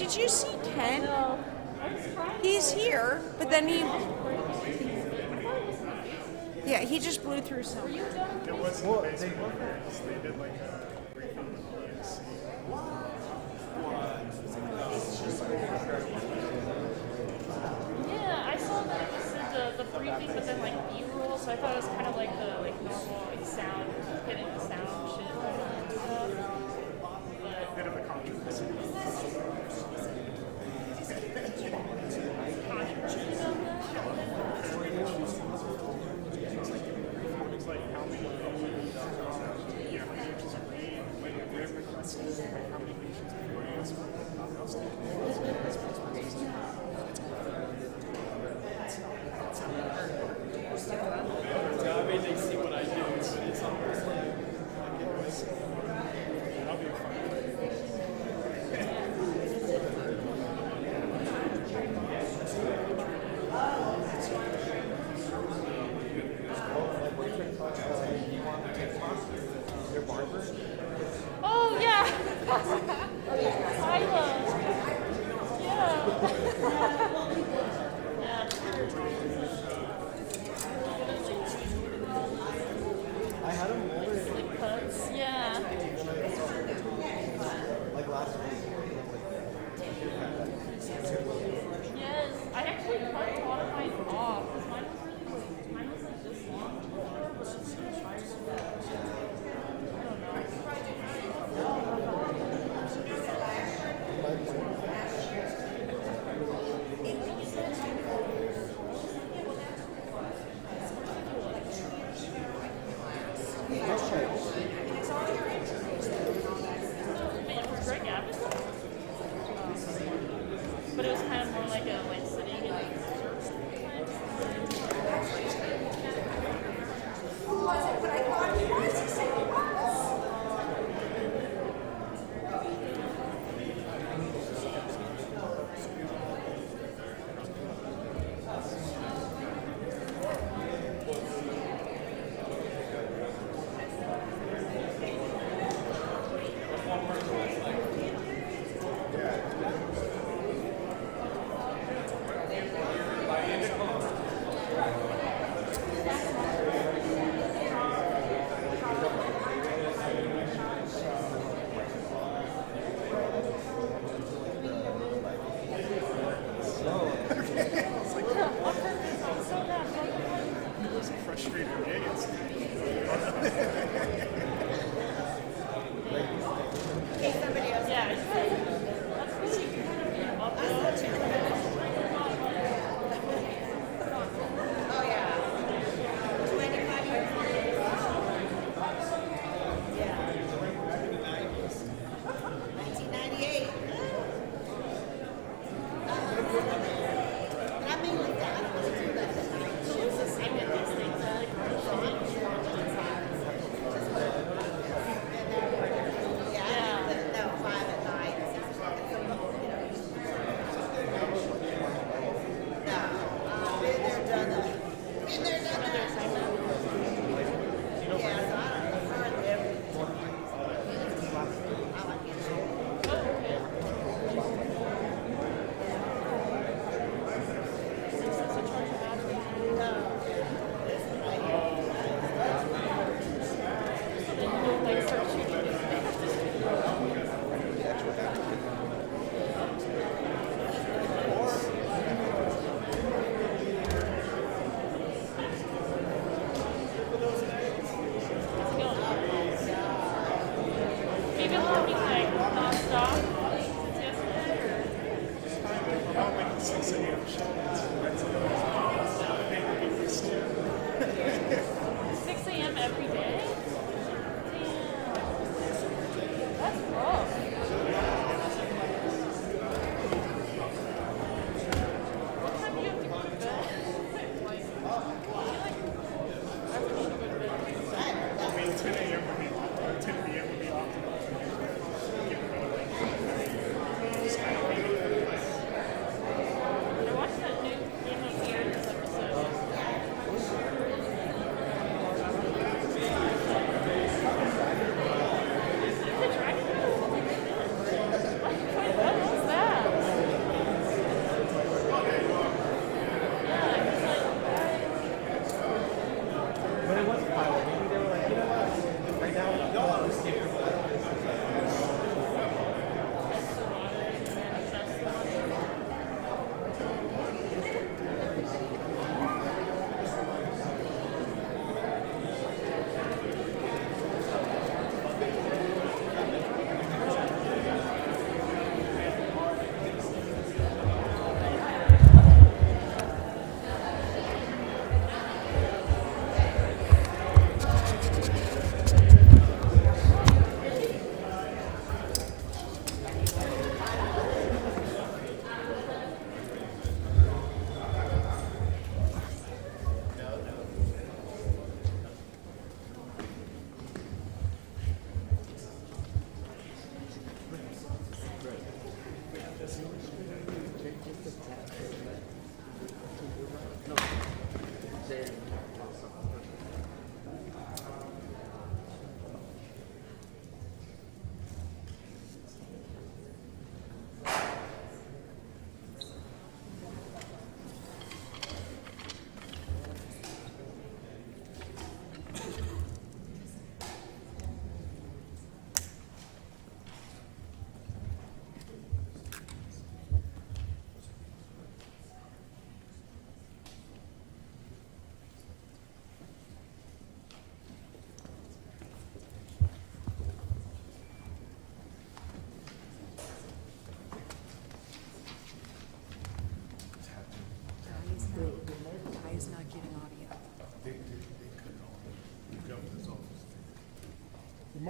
Did you see Ken? No. He's here, but then he. Yeah, he just blew through something. It was in the basement. They did like a briefing of the ESC. Yeah, I saw that it said the briefing, but then like B-roll, so I thought it was kind of like the normal sound, hitting the sound shit and stuff. Bit of a controversy. It's like how many pages you read, when you read requests, how many patients you answer. I mean, they see what I do, but it's almost like I'll be fine. Oh yeah. I Yeah.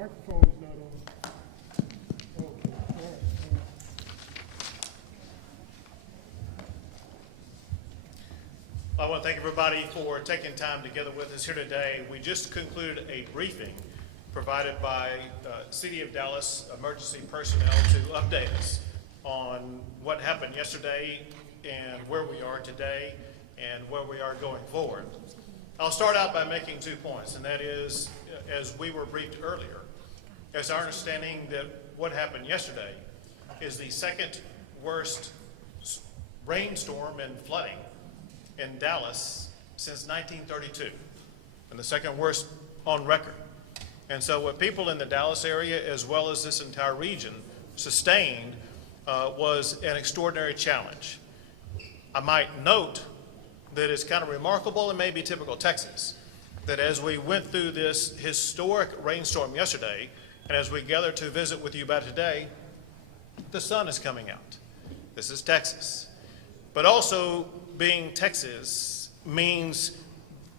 microphone's not on. Okay, all right. I want to thank everybody for taking time together with us here today. We just concluded a briefing provided by City of Dallas emergency personnel to update us on what happened yesterday and where we are today and where we are going forward. I'll start out by making 2 points, and that is, as we were briefed earlier, it's our understanding that what happened yesterday is the second worst rainstorm and flooding in Dallas since 1932, and the second worst on record. And so what people in the Dallas area, as well as this entire region, sustained was an extraordinary challenge. I might note that it's kind of remarkable and maybe typical Texas, that as we went through this historic rainstorm yesterday, and as we gather to visit with you about today, the sun is coming out. This is Texas. But also, being Texas means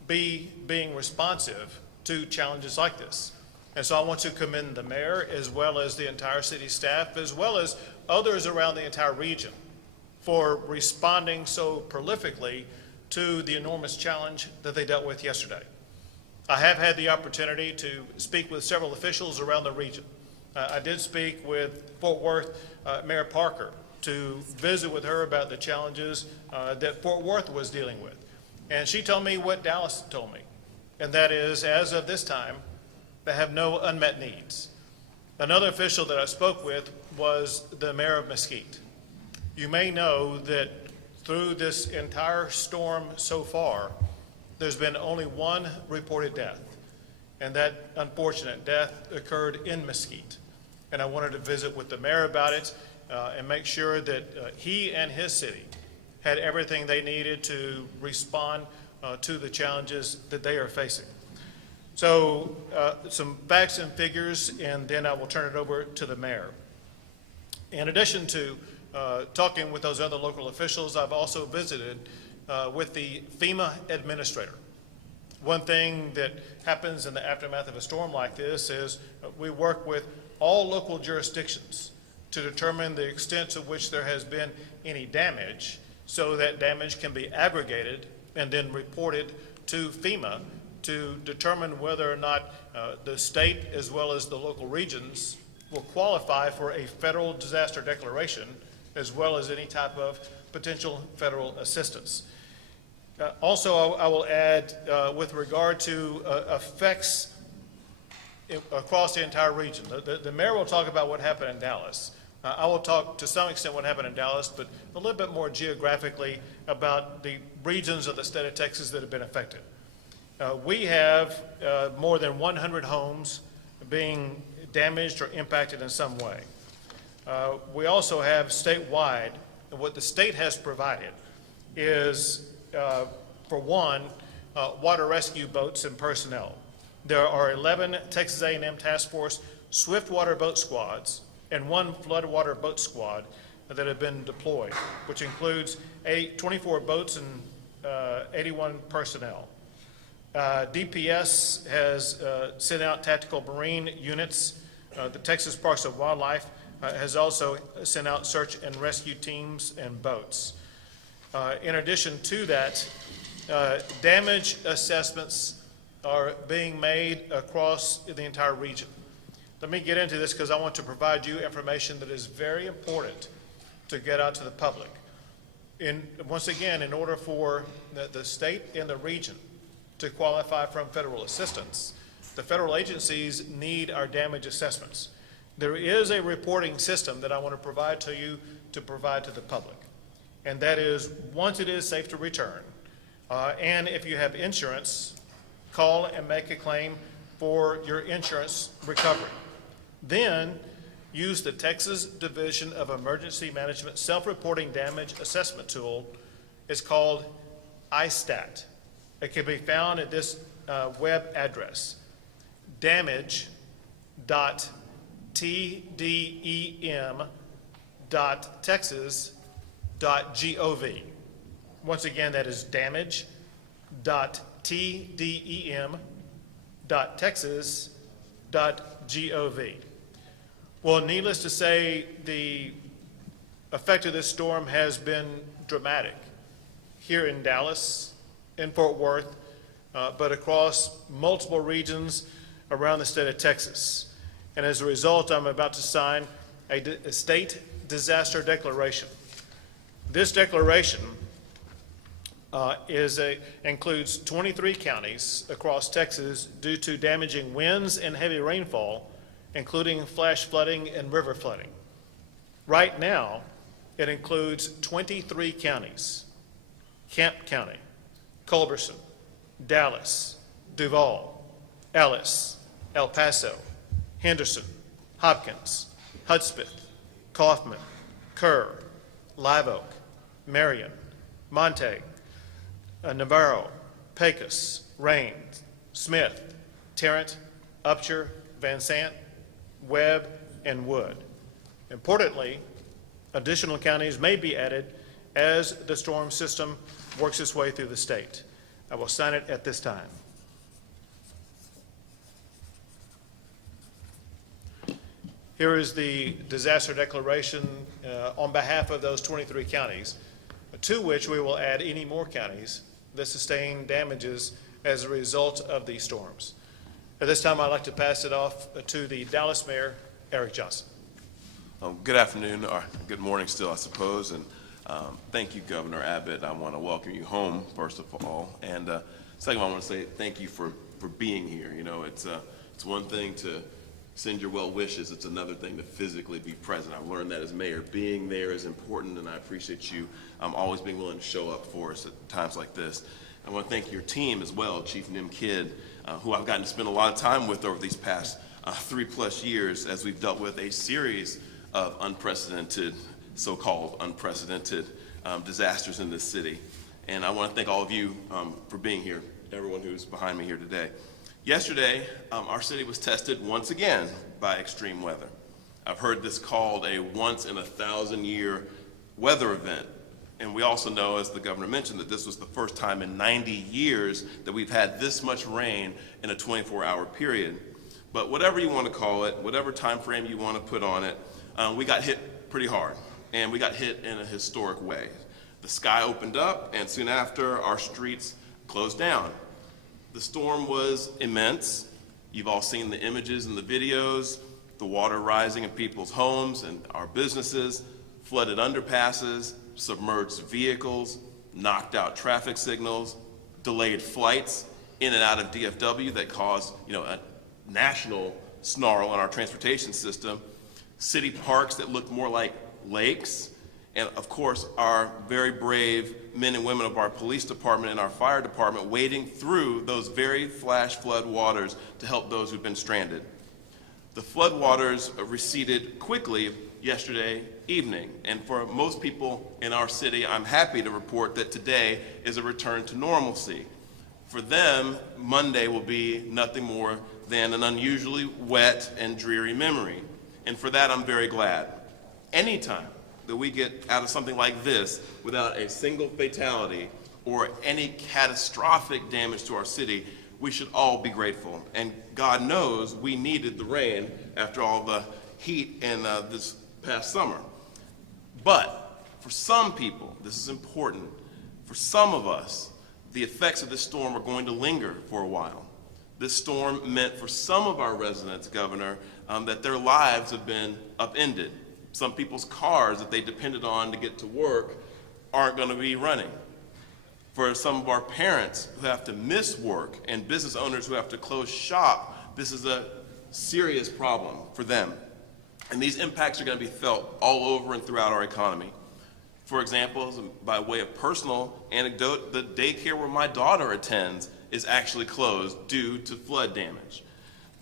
being responsive to challenges like this. And so I want to commend the mayor, as well as the entire city staff, as well as others around the entire region, for responding so prolifically to the enormous challenge that they dealt with yesterday. I have had the opportunity to speak with several officials around the region. I did speak with Fort Worth Mayor Parker to visit with her about the challenges that Fort Worth was dealing with. And she told me what Dallas told me, and that is, as of this time, they have no unmet needs. Another official that I spoke with was the mayor of Mesquite. You may know that through this entire storm so far, there's been only one reported death, and that unfortunate death occurred in Mesquite. And I wanted to visit with the mayor about it and make sure that he and his city had everything they needed to respond to the challenges that they are facing. So some facts and figures, and then I will turn it over to the mayor. In addition to talking with those other local officials, I've also visited with the FEMA administrator. One thing that happens in the aftermath of a storm like this is we work with all local jurisdictions to determine the extent to which there has been any damage, so that damage can be aggregated and then reported to FEMA to determine whether or not the state, as well as the local regions, will qualify for a federal disaster declaration, as well as any type of potential federal assistance. Also, I will add, with regard to effects across the entire region, the mayor will talk about what happened in Dallas. I will talk to some extent what happened in Dallas, but a little bit more geographically about the regions of the state of Texas that have been affected. We have more than 100 homes being damaged or impacted in some way. We also have statewide, and what the state has provided is, for one, water rescue boats and personnel. There are 11 Texas A&M Task Force Swiftwater boat squads and 1 floodwater boat squad that have been deployed, which includes 24 boats and 81 personnel. DPS has sent out tactical marine units. The Texas Parks and Wildlife has also sent out search and rescue teams and boats. In addition to that, damage assessments are being made across the entire region. Let me get into this because I want to provide you information that is very important to get out to the public. Once again, in order for the state and the region to qualify from federal assistance, the federal agencies need our damage assessments. There is a reporting system that I want to provide to you to provide to the public. And that is, once it is safe to return, and if you have insurance, call and make a claim for your insurance recovery. Then use the Texas Division of Emergency Management Self-Reporting Damage Assessment Tool. It's called ISTAT. It can be found at this web address, damage.tdem.texas.gov. Once again, that is damage.tdem.texas.gov. Well, needless to say, the effect of this storm has been dramatic here in Dallas, in Fort Worth, but across multiple regions around the state of Texas. And as a result, I'm about to sign a state disaster declaration. This declaration includes 23 counties across Texas due to damaging winds and heavy rainfall, including flash flooding and river flooding. Right now, it includes 23 counties: Kemp County, Culberson, Dallas, Duval, Ellis, El Paso, Henderson, Hopkins, Hudspeth, Kaufman, Kerr, Live Oak, Marion, Montague, Navarro, Pecos, Raines, Smith, Tarrant, Upshur, Van Sant, Webb, and Wood. Importantly, additional counties may be added as the storm system works its way through the state. I will sign it at this time. Here is the disaster declaration on behalf of those 23 counties, to which we will add any more counties that sustain damages as a result of these storms. At this time, I'd like to pass it off to the Dallas Mayor, Eric Johnson. Good afternoon, or good morning still, I suppose, and thank you, Governor Abbott. I want to welcome you home, first of all, and second, I want to say thank you for being here. You know, it's one thing to send your well wishes, it's another thing to physically be present. I've learned that as mayor. Being there is important, and I appreciate you always being willing to show up for us at times like this. I want to thank your team as well, Chief Nim Kidd, who I've gotten to spend a lot of time with over these past 3+ years as we've dealt with a series of unprecedented, so-called unprecedented disasters in this city. And I want to thank all of you for being here, everyone who's behind me here today. Yesterday, our city was tested once again by extreme weather. I've heard this called a once-in-a-thousand-year weather event. And we also know, as the governor mentioned, that this was the first time in 90 years that we've had this much rain in a 24-hour period. But whatever you want to call it, whatever time frame you want to put on it, we got hit pretty hard, and we got hit in a historic way. The sky opened up, and soon after, our streets closed down. The storm was immense. You've all seen the images and the videos, the water rising in people's homes and our businesses, flooded underpasses, submerged vehicles, knocked out traffic signals, delayed flights in and out of DFW that caused, a national snarl in our transportation system, city parks that looked more like lakes, and of course, our very brave men and women of our police department and our fire department wading through those very flash flood waters to help those who've been stranded. The flood waters receded quickly yesterday evening, and for most people in our city, I'm happy to report that today is a return to normalcy. For them, Monday will be nothing more than an unusually wet and dreary memory, and for that, I'm very glad. Anytime that we get out of something like this without a single fatality or any catastrophic damage to our city, we should all be grateful. And God knows we needed the rain after all the heat in this past summer. But for some people, this is important, for some of us, the effects of this storm are going to linger for a while. This storm meant for some of our residents, Governor, that their lives have been upended. Some people's cars that they depended on to get to work aren't going to be running. For some of our parents who have to miss work and business owners who have to close shop, this is a serious problem for them. And these impacts are going to be felt all over and throughout our economy. For example, by way of personal anecdote, the daycare where my daughter attends is actually closed due to flood damage.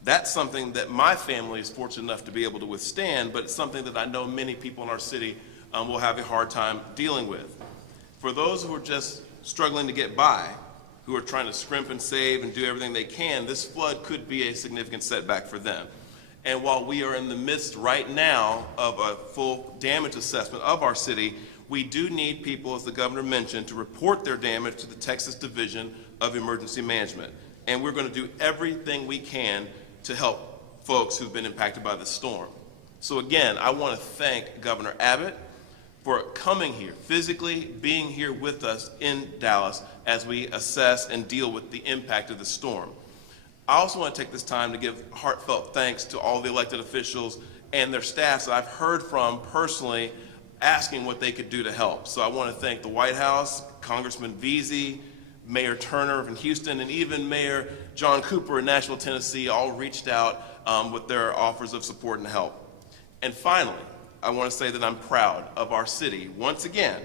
That's something that my family is fortunate enough to be able to withstand, but it's something that I know many people in our city will have a hard time dealing with. For those who are just struggling to get by, who are trying to scrimp and save and do everything they can, this flood could be a significant setback for them. And while we are in the midst right now of a full damage assessment of our city, we do need people, as the governor mentioned, to report their damage to the Texas Division of Emergency Management. And we're going to do everything we can to help folks who've been impacted by the storm. So again, I want to thank Governor Abbott for coming here, physically being here with us in Dallas as we assess and deal with the impact of the storm. I also want to take this time to give heartfelt thanks to all the elected officials and their staffs that I've heard from personally asking what they could do to help. So I want to thank the White House, Congressman Veazey, Mayor Turner in Houston, and even Mayor John Cooper in Nashville, Tennessee, all reached out with their offers of support and help. And finally, I want to say that I'm proud of our city. Once again,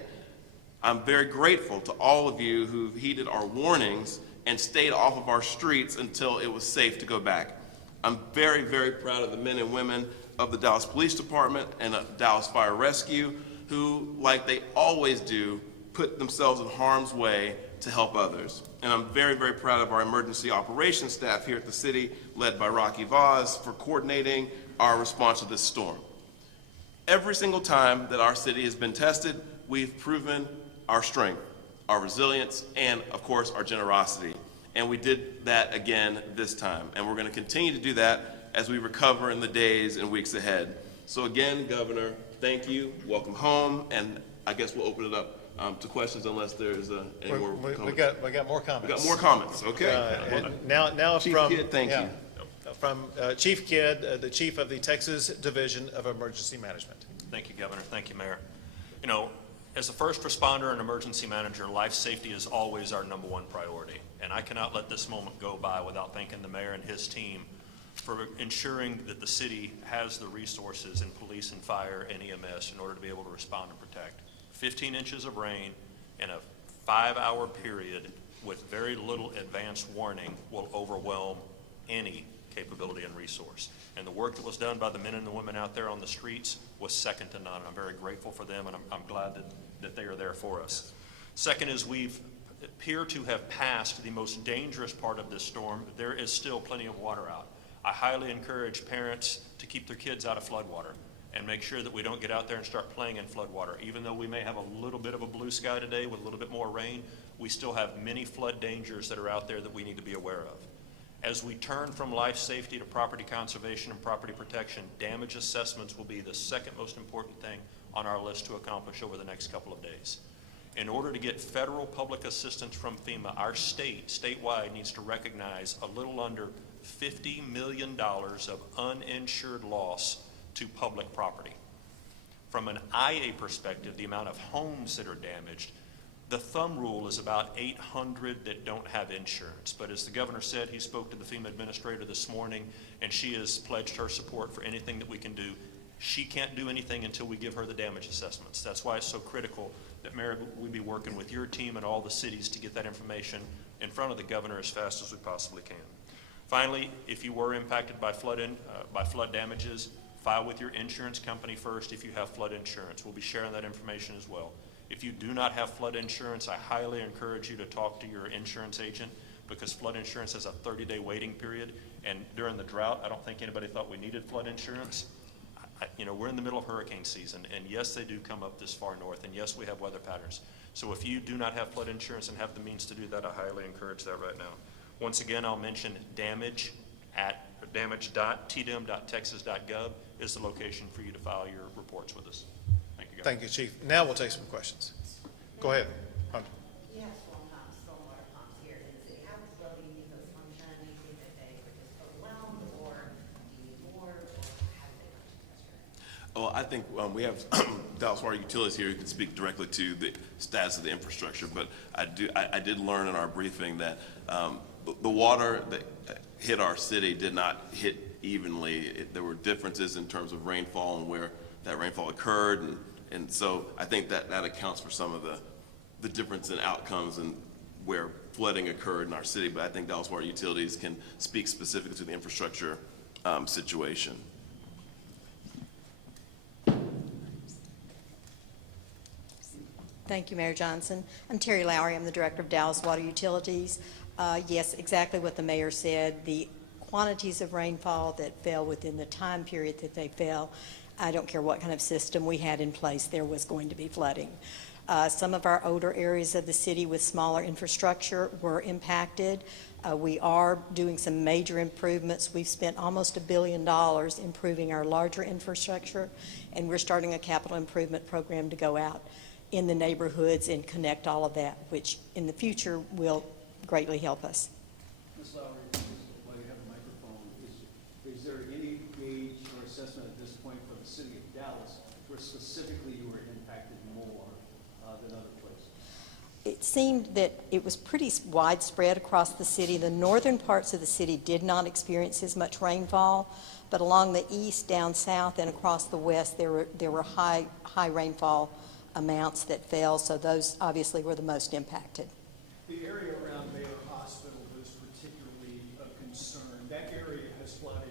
I'm very grateful to all of you who heeded our warnings and stayed off of our streets until it was safe to go back. I'm very, very proud of the men and women of the Dallas Police Department and Dallas Fire Rescue who, like they always do, put themselves in harm's way to help others. And I'm very, very proud of our emergency operations staff here at the city, led by Rocky Vaz, for coordinating our response to this storm. Every single time that our city has been tested, we've proven our strength, our resilience, and of course, our generosity. And we did that again this time. And we're going to continue to do that as we recover in the days and weeks ahead. So again, Governor, thank you. Welcome home. And I guess we'll open it up to questions unless there's any more We comments. got more comments. We got more comments, okay. And now Chief from Kidd, thank you. From Chief Kidd, the Chief of the Texas Division of Emergency Management. Thank you, Governor. Thank you, Mayor. You know, as a first responder and emergency manager, life safety is always our number one priority. And I cannot let this moment go by without thanking the mayor and his team for ensuring that the city has the resources in police and fire and EMS in order to be able to respond and protect. 15 inches of rain in a 5-hour period with very little advance warning will overwhelm any capability and resource. And the work that was done by the men and the women out there on the streets was second to none. I'm very grateful for them, and I'm glad that they are there for us. Second is we've appear to have passed the most dangerous part of this storm. There is still plenty of water out. I highly encourage parents to keep their kids out of floodwater and make sure that we don't get out there and start playing in floodwater. Even though we may have a little bit of a blue sky today with a little bit more rain, we still have many flood dangers that are out there that we need to be aware of. As we turn from life safety to property conservation and property protection, damage assessments will be the second most important thing on our list to accomplish over the next couple of days. In order to get federal public assistance from FEMA, our statewide needs to recognize a little under $50 million of uninsured loss to public property. From an IA perspective, the amount of homes that are damaged, the thumb rule is about 800 that don't have insurance. But as the governor said, he spoke to the FEMA administrator this morning, and she has pledged her support for anything that we can do. She can't do anything until we give her the damage assessments. That's why it's so critical that, Mayor, we be working with your team and all the cities to get that information in front of the governor as fast as we possibly can. Finally, if you were impacted by flood damages, file with your insurance company first if you have flood insurance. We'll be sharing that information as well. If you do not have flood insurance, I highly encourage you to talk to your insurance agent because flood insurance has a 30-day waiting period. And during the drought, I don't think anybody thought we needed flood insurance. You know, we're in the middle of hurricane season, and yes, they do come up this far north, and yes, we have weather patterns. So if you do not have flood insurance and have the means to do that, I highly encourage that right now. Once again, I'll mention damage at damage.tdem.texas.gov is the location for you to file your reports with us. Thank you, guys. Thank you, Chief. Now we'll take some questions. Go ahead. You have stormwater pumps here in the city. How well do you think those function? Do you think that they were just overwhelmed, or do you need more, or how do they function? Well, I think we have Dallas Water Utilities here who can speak directly to the status of the infrastructure, but I did learn in our briefing that the water that hit our city did not hit evenly. There were differences in terms of rainfall and where that rainfall occurred, and so I think that accounts for some of the difference in outcomes and where flooding occurred in our city, but I think Dallas Water Utilities can speak specifically to the infrastructure situation. Thank you, Mayor Johnson. I'm Terry Lowry. I'm the Director of Dallas Water Utilities. Yes, exactly what the mayor said. The quantities of rainfall that fell within the time period that they fell, I don't care what kind of system we had in place, there was going to be flooding. Some of our older areas of the city with smaller infrastructure were impacted. We are doing some major improvements. We've spent almost $1 billion improving our larger infrastructure, and we're starting a capital improvement program to go out in the neighborhoods and connect all of that, which in the future will greatly help us. Ms. Lowry, while you have a microphone, is there any gauge or assessment at this point for the city of Dallas where specifically you were impacted more than other places? It seemed that it was pretty widespread across the city. The northern parts of the city did not experience as much rainfall, but along the east, down south, and across the west, there were high rainfall amounts that fell, so those obviously were the most impacted. The area around Baylor Hospital was particularly of concern. That area has flooded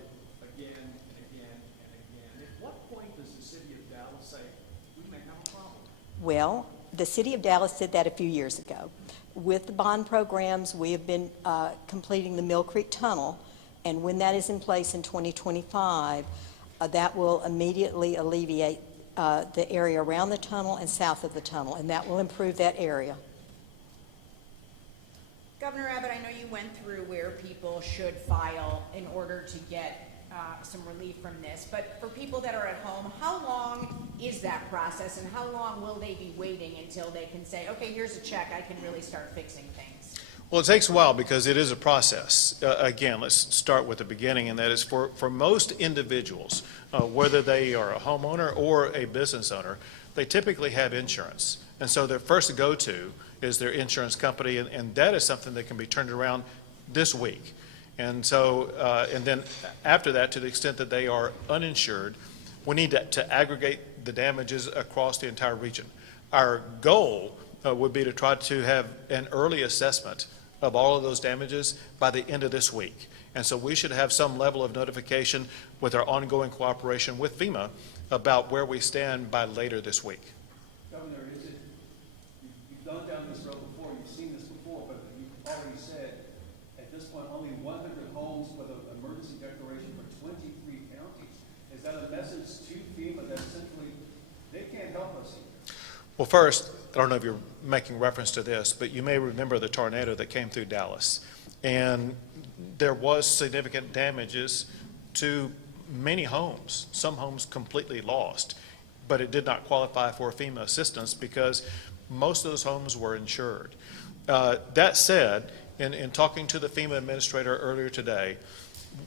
again and again and again. At what point does the city of Dallas say, we may have a problem? Well, the city of Dallas did that a few years ago. With the bond programs, we have been completing the Mill Creek Tunnel, and when that is in place in 2025, that will immediately alleviate the area around the tunnel and south of the tunnel, and that will improve that area. Governor Abbott, I know you went through where people should file in order to get some relief from this, but for people that are at home, how long is that process, and how long will they be waiting until they can say, okay, here's a check, I can really start fixing things? Well, it takes a while because it is a process. Again, let's start with the beginning, and that is for most individuals, whether they are a homeowner or a business owner, they typically have insurance. And so their first go-to is their insurance company, and that is something that can be turned around this week. And so, and then after that, to the extent that they are uninsured, we need to aggregate the damages across the entire region. Our goal would be to try to have an early assessment of all of those damages by the end of this week. And so we should have some level of notification with our ongoing cooperation with FEMA about where we stand by later this week. Governor, you've gone down this road before, you've seen this before, but you've already said at this point only 100 homes with an emergency declaration for 23 counties. Is that a message to FEMA that essentially they can't help us here? Well, first, I don't know if you're making reference to this, but you may remember the tornado that came through Dallas. And there was significant damages to many homes, some homes completely lost, but it did not qualify for FEMA assistance because most of those homes were insured. That said, in talking to the FEMA administrator earlier today,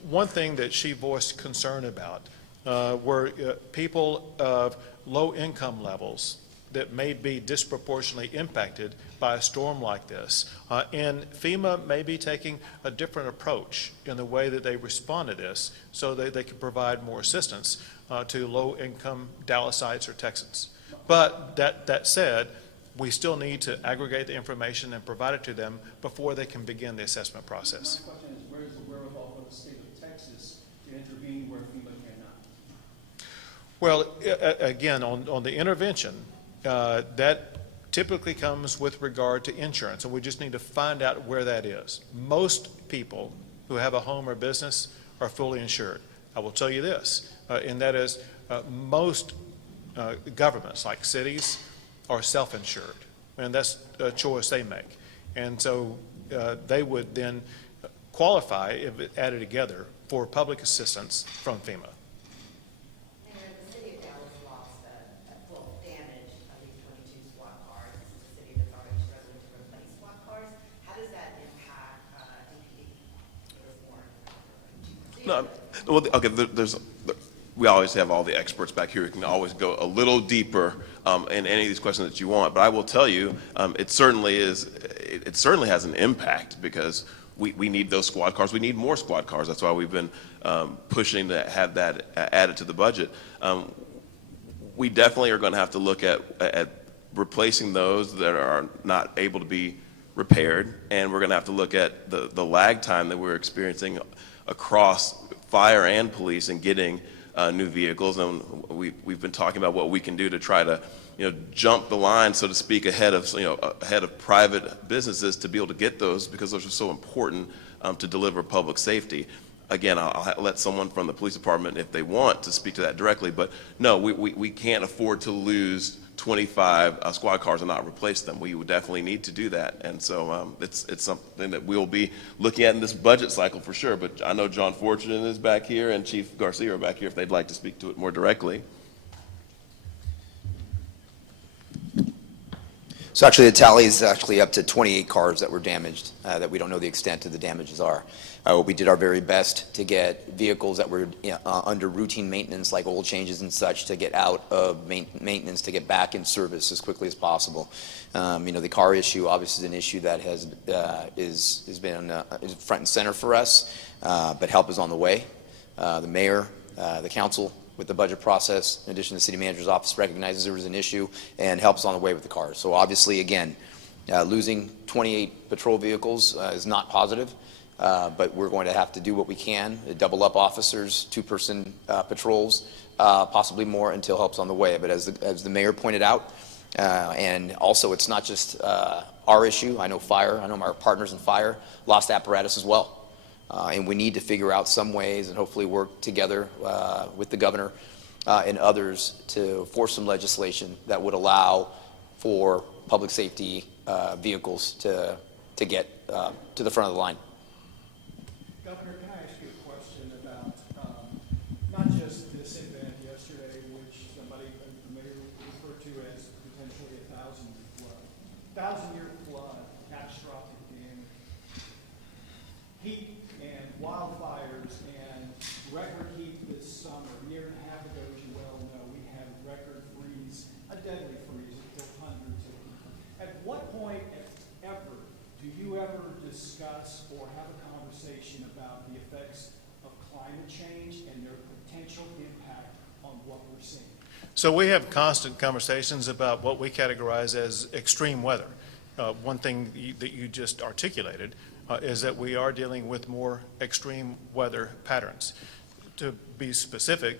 one thing that she voiced concern about were people of low income levels that may be disproportionately impacted by a storm like this. And FEMA may be taking a different approach in the way that they respond to this so that they can provide more assistance to low-income Dallasites or Texans. But that said, we still need to aggregate the information and provide it to them before they can begin the assessment process. My question is, where is the wherewithal for the state of Texas to intervene where FEMA cannot? Well, again, on the intervention, that typically comes with regard to insurance, and we just need to find out where that is. Most people who have a home or business are fully insured. I will tell you this, and that is most governments, like cities, are self-insured, and that's a choice they make. And so they would then qualify, if it added together, for public assistance from FEMA. Mayor, the city of Dallas lost full damage of these 22 SWAT cars. This is a city that's already struggling to replace SWAT cars. How does that impact DPD? No, well, okay, we always have all the experts back here who can always go a little deeper in any of these questions that you want. But I will tell you, it certainly has an impact because we need those squad cars. We need more squad cars. That's why we've been pushing to have that added to the budget. We definitely are going to have to look at replacing those that are not able to be repaired, and we're going to have to look at the lag time that we're experiencing across fire and police in getting new vehicles. And we've been talking about what we can do to try to jump the line, so to speak, ahead of private businesses to be able to get those, because those are so important to deliver public safety. Again, I'll let someone from the police department, if they want, to speak to that directly. But no, we can't afford to lose 25 squad cars and not replace them. We would definitely need to do that. And so it's something that we'll be looking at in this budget cycle for sure. But I know John Fortune is back here and Chief Garcia are back here if they'd like to speak to it more directly. So actually, the tally is actually up to 28 cars that were damaged, that we don't know the extent of the damages are. We did our very best to get vehicles that were under routine maintenance, like oil changes and such, to get out of maintenance, to get back in service as quickly as possible. The car issue obviously is an issue that has been front and center for us, but help is on the way. The mayor, the council, with the budget process, in addition to the city manager's office, recognizes there was an issue and helps on the way with the cars. So obviously, again, losing 28 patrol vehicles is not positive, but we're going to have to do what we can, double up officers, two-person patrols, possibly more until help's on the way. But as the mayor pointed out, and also it's not just our issue. I know fire, I know our partners in fire lost apparatus as well. And we need to figure out some ways and hopefully work together with the governor and others to force some legislation that would allow for public safety vehicles to get to the front of the line. Governor, can I ask you a question about not just this event yesterday, which the mayor referred to as potentially a 1,000-year flood, catastrophic damage, heat and wildfires, and record heat this summer. A year and a half ago, as you well know, we had record freeze, a deadly freeze that killed hundreds of people. At what point ever do you ever discuss or have a conversation about the effects of climate change and their potential impact on what we're seeing? So we have constant conversations about what we categorize as extreme weather. One thing that you just articulated is that we are dealing with more extreme weather patterns. To be specific,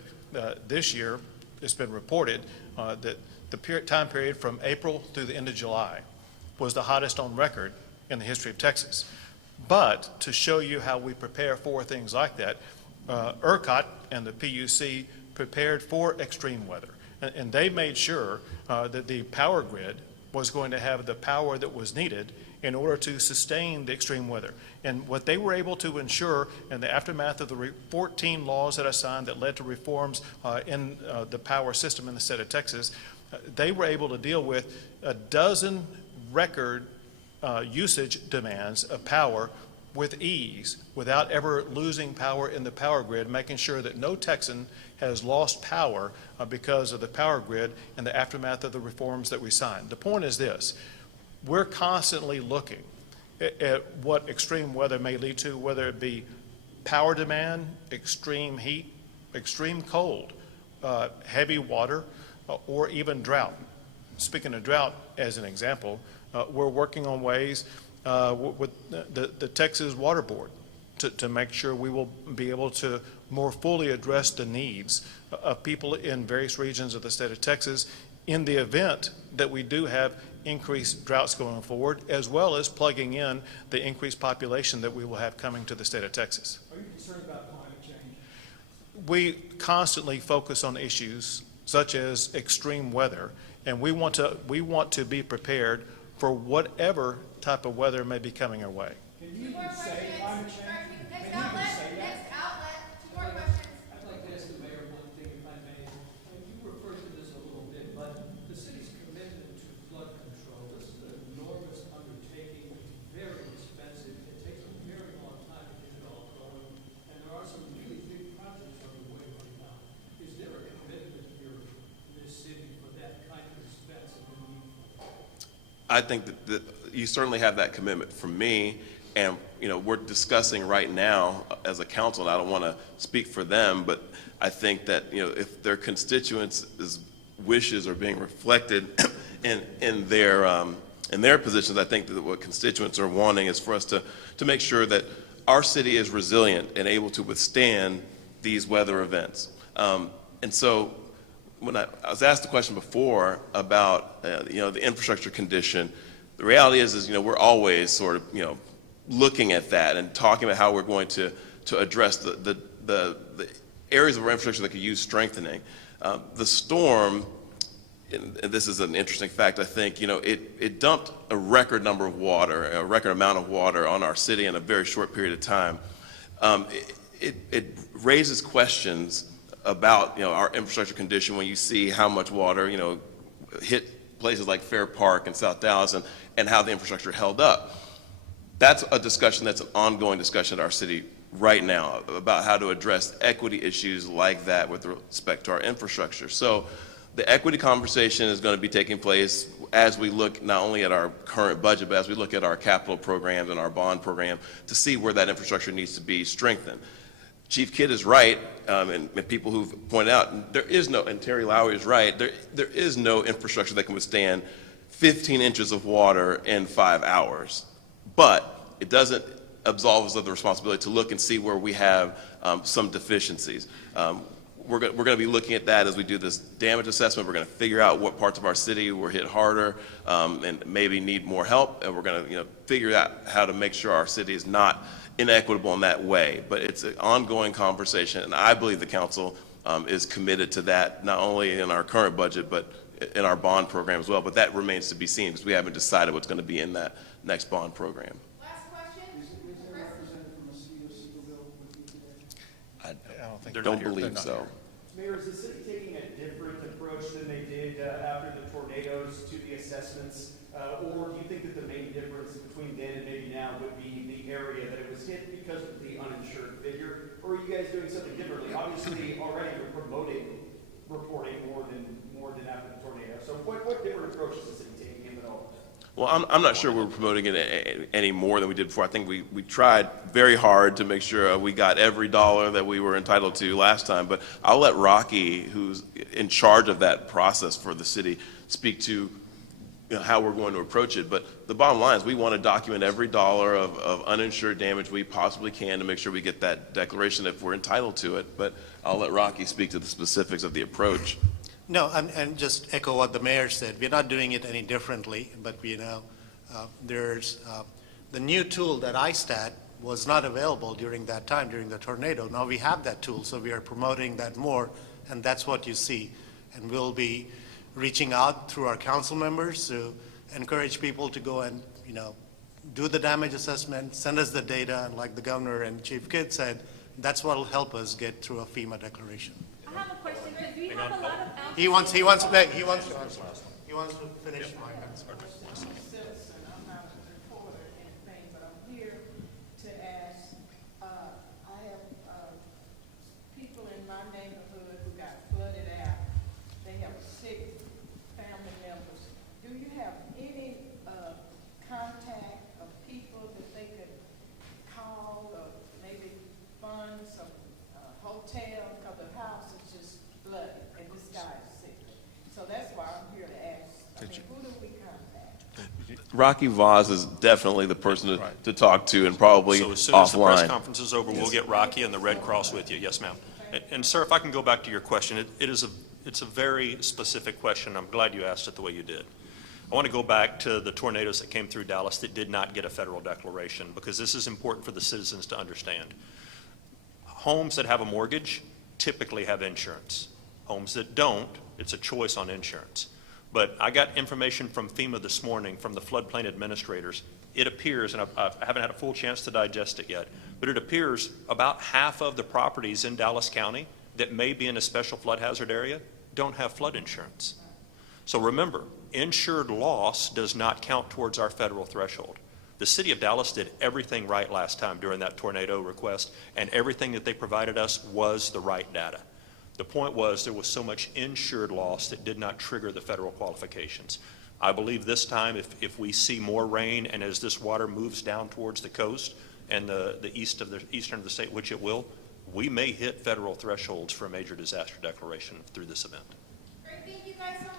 this year it's been reported that the time period from April through the end of July was the hottest on record in the history of Texas. But to show you how we prepare for things like that, ERCOT and the PUC prepared for extreme weather. And they made sure that the power grid was going to have the power that was needed in order to sustain the extreme weather. And what they were able to ensure in the aftermath of the 14 laws that I signed that led to reforms in the power system in the state of Texas, they were able to deal with a dozen record usage demands of power with ease without ever losing power in the power grid, making sure that no Texan has lost power because of the power grid in the aftermath of the reforms that we signed. The point is this: we're constantly looking at what extreme weather may lead to, whether it be power demand, extreme heat, extreme cold, heavy water, or even drought. Speaking of drought as an example, we're working on ways with the Texas Water Board to make sure we will be able to more fully address the needs of people in various regions of the state of Texas in the event that we do have increased droughts going forward, as well as plugging in the increased population that we will have coming to the state of Texas. Are you concerned about climate change? We constantly focus on issues such as extreme weather, and we want to be prepared for whatever type of weather may be coming our way. Can you say climate change? Next outlet. Two more questions. I'd like to ask the mayor one thing, if I may. You referred to this a little bit, but the city's commitment to flood control, this is an enormous undertaking. It's very expensive. It takes a very long time to get it all going, and there are some really big projects on the way right now. Is there a commitment here in this city for that kind of expense and need? I think that you certainly have that commitment from me, and we're discussing right now as a council, and I don't want to speak for them, but I think that if their constituents' wishes are being reflected in their positions, I think that what constituents are wanting is for us to make sure that our city is resilient and able to withstand these weather events. And so when I was asked the question before about the infrastructure condition, the reality is we're always sort of looking at that and talking about how we're going to address the areas of our infrastructure that could use strengthening. The storm and this is an interesting fact, I think, it dumped a record number of water, a record amount of water on our city in a very short period of time. It raises questions about, our infrastructure condition when you see how much water, hit places like Fair Park and South Dallas and how the infrastructure held up. That's a discussion that's an ongoing discussion at our city right now about how to address equity issues like that with respect to our infrastructure. So the equity conversation is going to be taking place as we look not only at our current budget, but as we look at our capital programs and our bond program to see where that infrastructure needs to be strengthened. Chief Kidd is right, and people who've pointed out, there is no, and Terry Lowry is right, there is no infrastructure that can withstand 15 inches of water in 5 hours. But it doesn't absolve us of the responsibility to look and see where we have some deficiencies. We're going to be looking at that as we do this damage assessment. We're going to figure out what parts of our city were hit harder and maybe need more help, and we're going to figure out how to make sure our city is not inequitable in that way. But it's an ongoing conversation, and I believe the council is committed to that, not only in our current budget, but in our bond program as well. But that remains to be seen because we haven't decided what's going to be in that next bond program. Last question. Is there a representative from the city of Cedarville with you today? I don't think Don't believe so. Mayor, is the city taking a different approach than they did after the tornadoes to the assessments? Or do you think that the main difference between then and maybe now would be the area that it was hit because of the uninsured figure? Or are you guys doing something differently? Obviously, already you're promoting reporting more than after the tornado. So what different approach is the city taking, if at all? Well, I'm not sure we're promoting it any more than we did before. I think we tried very hard to make sure we got every dollar that we were entitled to last time. But I'll let Rocky, who's in charge of that process for the city, speak to how we're going to approach it. But the bottom line is we want to document every dollar of uninsured damage we possibly can to make sure we get that declaration if we're entitled to it. But I'll let Rocky speak to the specifics of the approach. No, and just echo what the mayor said. We're not doing it any differently, but there's the new tool that ISTAT was not available during that time, during the tornado. Now we have that tool, so we are promoting that more, and that's what you see. And we'll be reaching out through our council members to encourage people to go and, do the damage assessment, send us the data, and like the governor and Chief Kidd said, that's what will help us get through a FEMA declaration. I have a question, because we have a lot of He wants to finish my answer. Citizen, I'm not a reporter or anything, but I'm here to ask, I have, people in my neighborhood who got flooded out. They have 6 family members. Do you have any, contact of people that they could call or maybe fund some, hotel, because the house is just flooded and this guy is sick? So that's why I'm here to ask, who do we contact? Rocky Vaz is definitely the person to talk to and probably So as soon as the press offline. conference is over, we'll get Rocky and the Red Cross with you. Yes, ma'am. And sir, if I can go back to your question, it's a very specific question. I'm glad you asked it the way you did. I want to go back to the tornadoes that came through Dallas that did not get a federal declaration, because this is important for the citizens to understand. Homes that have a mortgage typically have insurance. Homes that don't, it's a choice on insurance. But I got information from FEMA this morning from the floodplain administrators. It appears, and I haven't had a full chance to digest it yet, but it appears about half of the properties in Dallas County that may be in a special flood hazard area don't have flood insurance. So remember, insured loss does not count towards our federal threshold. The city of Dallas did everything right last time during that tornado request, and everything that they provided us was the right data. The point was there was so much insured loss that did not trigger the federal qualifications. I believe this time if we see more rain and as this water moves down towards the coast and the eastern of the state, which it will, we may hit federal thresholds for a major disaster declaration through this event. Great, thank you guys so much.